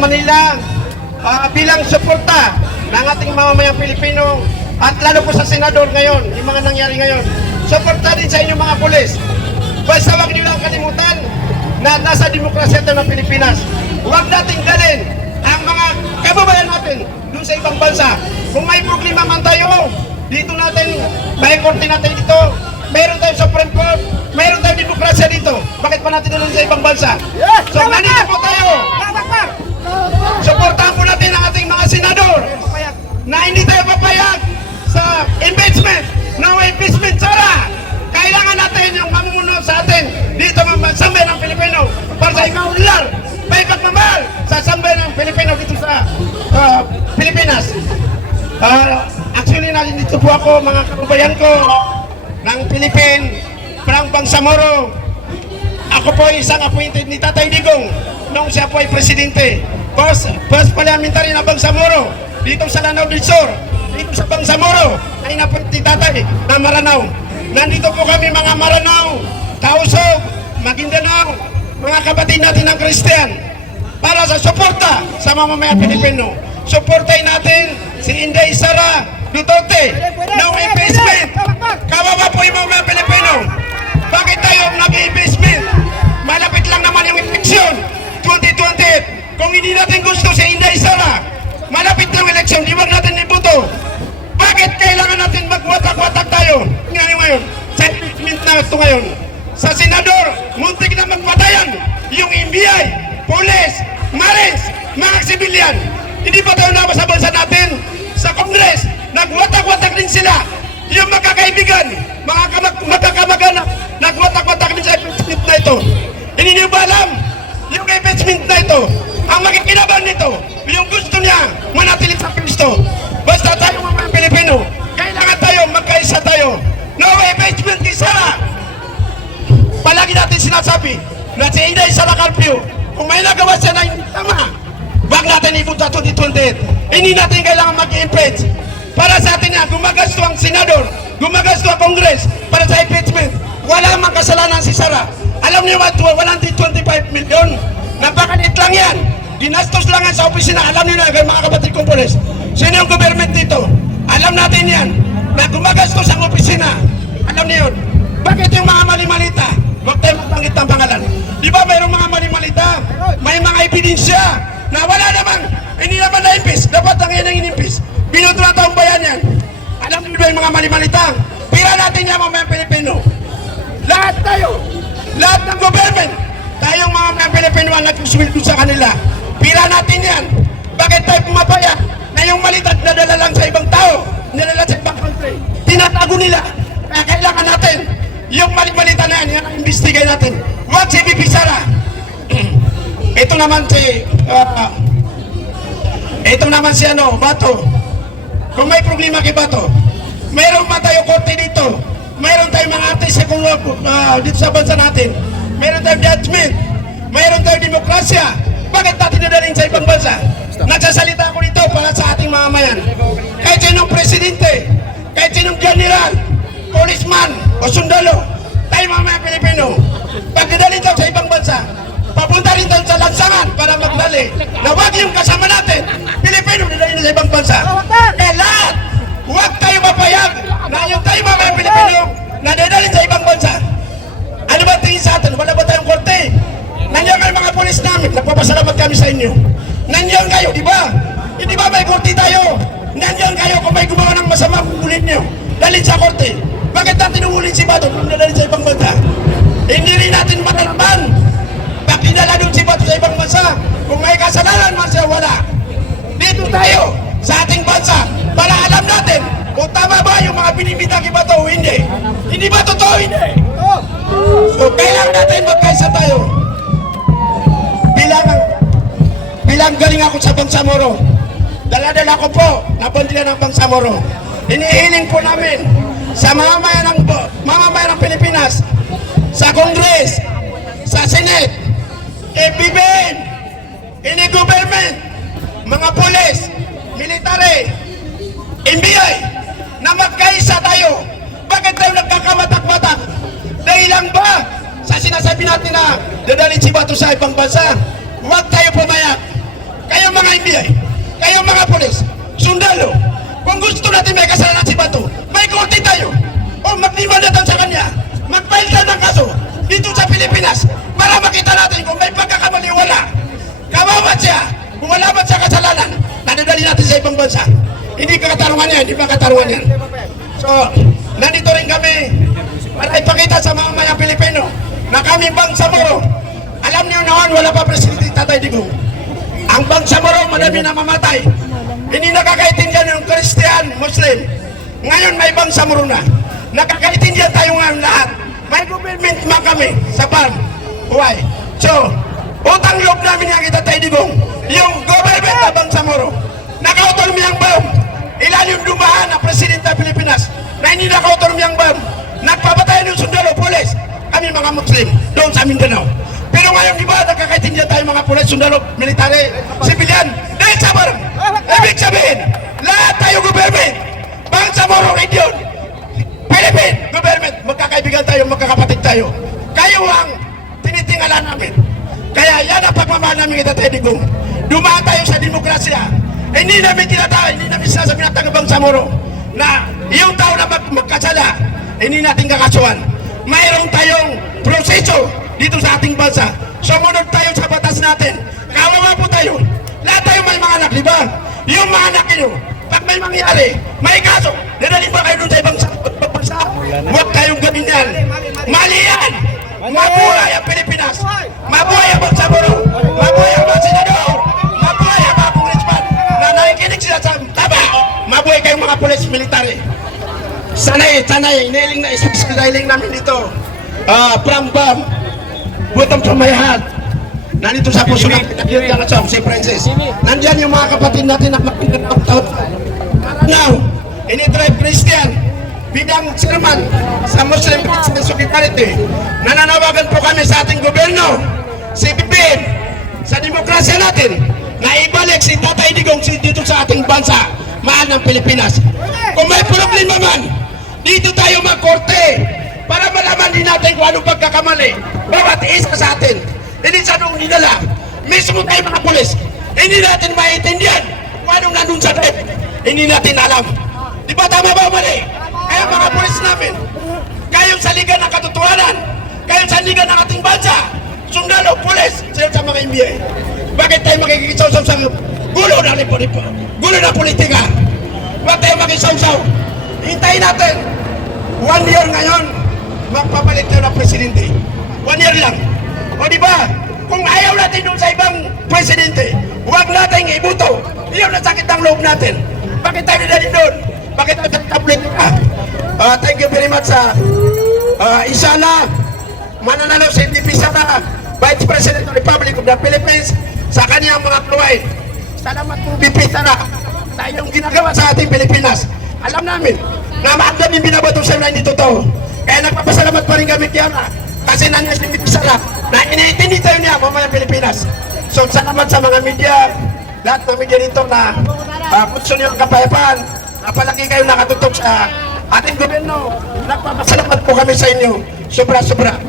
Manila bilang suporta ng ating mamamayang Pilipino at lalo po sa senador ngayon, yung mga nangyari ngayon. Suporta din sa inyong mga pulis. Basta huwag niyo lang kalimutan na nasa demokrasya ito ng Pilipinas. Huwag nating galin ang mga kababayan natin doon sa ibang bansa. Kung may problema man tayo, dito natin, may korte natin dito, mayroon tayong Supreme Court, mayroon tayong demokrasya dito. Bakit pa natin doon sa ibang bansa? So, nandito po tayo. Suportahan po natin ang ating mga senador na hindi tayo papayag sa impeachment. No impeachment, Sara! Kailangan natin yung mamumuno sa atin dito mga sambay ng Pilipino para sa ikaw-ular, may pagmamahal sa sambay ng Pilipino dito sa Pilipinas. Actually, nandito po ako, mga kababayan ko ng Philippine, from Bangsamoro. Ako po ay isang appointed ni Tatay Digong nung siya po ay presidente. First parliamentary na Bangsamoro dito sa Lanao del Sur, dito sa Bangsamoro ay na-appoint ni Tatay na Maranao. Nandito po kami mga Maranao, Tausog, Maguindanao, mga kapatid natin ng Christian para sa suporta sa mamamayang Pilipino. Suportahin natin si Inday Sara Duterte. No impeachment. Kawawa po yung mamamayang Pilipino. Bakit tayo nag-impeachment? Malapit lang naman yung eleksyon 2020. Kung hindi natin gusto si Inday Sara, malapit lang eleksyon, di wag natin iboto. Bakit kailangan natin magwatak-watak tayo? Ngayon, sa impeachment na ito ngayon. Sa senador, muntik na magpatayan yung NBI, Police, Marines, mga sibilyan. Hindi pa tayo naman sa bansa natin. Sa Congress, nagwatak-watak din sila. Yung magkakaibigan, mga magkakamag-anak, nagwatak-watak din sa impeachment na ito. Hindi niyo ba alam yung impeachment na ito? Ang makikinaban nito, yung gusto niya manatili sa Kristo. Basta tayo mga Pilipino, kailangan tayo, magkaisa tayo. No impeachment kay Sara. Palagi natin sinasabi na si Inday Sara Carpio, kung may nagawa siya na hindi tama, wag natin ipunta 2020. Hindi natin kailangan mag-impeach. Para sa atin yan, gumagasto ang senador, gumagasto ang Congress para sa impeachment. Wala mang kasalanan si Sara. Alam niyo ba, walang 25 million. Napakalit lang yan. Dinastos lang yan sa opisina. Alam niyo na, mga kapatid kong pulis. Sino yung government dito? Alam natin yan. Na gumagastos ang opisina. Alam niyo yun. Bakit yung mga mali-malita? Huwag tayo magbanggit ng pangalan. Di ba mayroong mga mali-malita? May mga ebidensya na wala naman. Hindi naman na-impis. Dapat ang yan ang inimpis. Binuto na taong bayan yan. Alam niyo ba yung mga mali-malita? Pira natin yan mga Pilipino. Lahat tayo. Lahat ng government. Tayong mga Pilipino ang nagsuswildo sa kanila. Pira natin yan. Bakit tayo pumapaya na yung malitad nadala lang sa ibang tao, nadala sa ibang country? Tinatago nila. Kaya kailangan natin yung mali-malita na yan, yan ang imbestigay natin. Huwag si Bibi Sara. Ito naman si Bato. Kung may problema kay Bato, mayroon pa tayo korte dito. Mayroon tayong mga artist dito sa bansa natin. Mayroon tayong judgment. Mayroon tayong demokrasya. Bakit natin nadalhin sa ibang bansa? Nagsasalita ako dito para sa ating mamamayan. Kahit sinong presidente, kahit sinong general, policeman o sundalo, tayo mga Pilipino, pag nadalhin tayo sa ibang bansa, papunta rin tayo sa lansangan para maglali. Na huwag yung kasama natin, Pilipino nadalhin sa ibang bansa. Kaya lahat, huwag tayo mapayag na yung tayo mga Pilipino nadalhin sa ibang bansa. Ano ba tingin sa atin? Wala ba tayong korte? Nandiyan kayo mga polis namin, nagpapasalamat kami sa inyo. Nandiyan kayo, di ba? Hindi ba may korte tayo? Nandiyan kayo kung may gumawa ng masama, pupulin nyo. Dalhin sa korte. Bakit natin uulin si Bato kung nadalhin sa ibang bansa? Hindi rin natin malalaman. Pag dinala doon si Bato sa ibang bansa, kung may kasalanan man siya, wala. Dito tayo, sa ating bansa, para alam natin kung tama ba yung mga binibita kay Bato o hindi. Hindi ba totoo? Hindi. So, kailangan natin magkaisa tayo. Bilang galing ako sa Bangsamoro, dala-dala ko po na bandila ng Bangsamoro. Inihiling po namin sa mamamayan ng Pilipinas, sa Congress, sa Senate, BBM, any government, mga police, military, NBI, na magkaisa tayo. Bakit tayo nagkakamatak-matak? Dahilan ba sa sinasabi natin na dadalhin si Bato sa ibang bansa? Huwag tayo pumayag. kayo mga NBI, kayo mga polis, sundalo, kung gusto natin may kasalanan si Bato, may korte tayo. O maglimandatan sa kanya, mag-file tayo ng kaso dito sa Pilipinas para makita natin kung may pagkakamali wala. Kawawa siya, kung wala ba siya kasalanan, nadadali natin sa ibang bansa. Hindi ka katarungan yan, hindi ba katarungan yan? So, nandito rin kami para ipakita sa mga mayang Pilipino na kami Bangsamoro. Alam niyo noon, wala pa Presidente Tatay Digong. Ang Bangsamoro, madami na mamatay. Hindi nakakaintindihan yung Christian, Muslim. Ngayon may Bangsamoro na. Nakakaintindihan tayo ngayon lahat. May government man kami sa ban. Why? So, utang loob namin yung kita Tatay Digong. Yung government na Bangsamoro. Naka-autonomy ang BAM. Ilan yung dumaan na Presidente ng Pilipinas na hindi naka-autonomy ang BAM. Nagpapatay ng sundalo, polis. Kami mga Muslim doon sa Mindanao. Pero ngayon, di ba, nakakaintindihan tayo mga pulis, sundalo, military, civilian, dahil sa barang. Ibig sabihin, lahat tayo government, Bangsamoro region, Philippine government, magkakaibigan tayo, magkakapatid tayo. Kayo ang tinitingala namin. Kaya yan ang pagmamahal namin kita Tatay Digong. Dumaan tayo sa demokrasya. Hindi namin tinatawag, hindi namin sinasabi na taga Bangsamoro na yung tao na magkasala, hindi natin kakasuhan. Mayroon tayong proseso dito sa ating bansa. Sumunod tayo sa batas natin. Kawawa po tayo. Lahat tayo may mga anak, di ba? Yung mga anak nyo, pag may mangyari, may kaso, dadalhin ba kayo doon sa ibang bansa? Huwag kayong gawin yan. Mali yan! Mabuhay ang Pilipinas! Mabuhay ang Bangsamoro! Mabuhay ang mga senador! Mabuhay ang mga congressman na nakikinig sila sa taba! Mabuhay kayong mga pulis military! Sanay, iniling na isang namin dito. From BAM, bottom from my heart. Nandito sa puso natin, nagkirya sa si Princess. Nandyan yung mga kapatid natin na magpinatang taon. Now, ini-drive Christian bilang chairman sa Muslim Christian Solidarity. Nananawagan po kami sa ating gobyerno, si Bibin, sa demokrasya natin, na ibalik si Tatay Digong dito sa ating bansa, mahal ng Pilipinas. Kung may problema man, dito tayo magkorte para malaman din natin kung anong pagkakamali bawat isa sa atin. Hindi sa noong nila, mismo tayo mga pulis, hindi natin maintindihan kung anong nandun sa drive. Hindi natin alam. Di ba tama ba o mali? Kaya mga pulis namin, kayong sa liga ng katotohanan, kayong sa liga ng ating bansa, sundalo, pulis, sila sa mga MBA. Bakit tayo makikisaw-saw sa gulo na lipo-lipo? Gulo na politika. Bakit tayo makisaw-saw? Hintayin natin. 1 year ngayon, magpapalit tayo ng presidente. 1 year lang. O di ba? Kung ayaw natin doon sa ibang presidente, huwag natin ibuto. Iyon ang sakit ng loob natin. Bakit tayo na doon? Bakit tayo sa politika? Thank you very much sa Isala, mananalo si NDP Sara, Vice President of the Republic of the Philippines, sa kaniyang mga ploy. Salamat po, VP Sara, sa iyong ginagawa sa ating Pilipinas. Alam namin na maagad yung binabato sa hindi totoo. Kaya nagpapasalamat pa rin kami kaya kasi nangyay si VP Sara na iniintindi tayo niya mamayang Pilipinas. So salamat sa mga media, lahat ng media dito na kutso niyo ang kapayapaan, na palagi kayo nakatutok sa ating gobyerno. Nagpapasalamat po kami sa inyo. Sobra-sobra.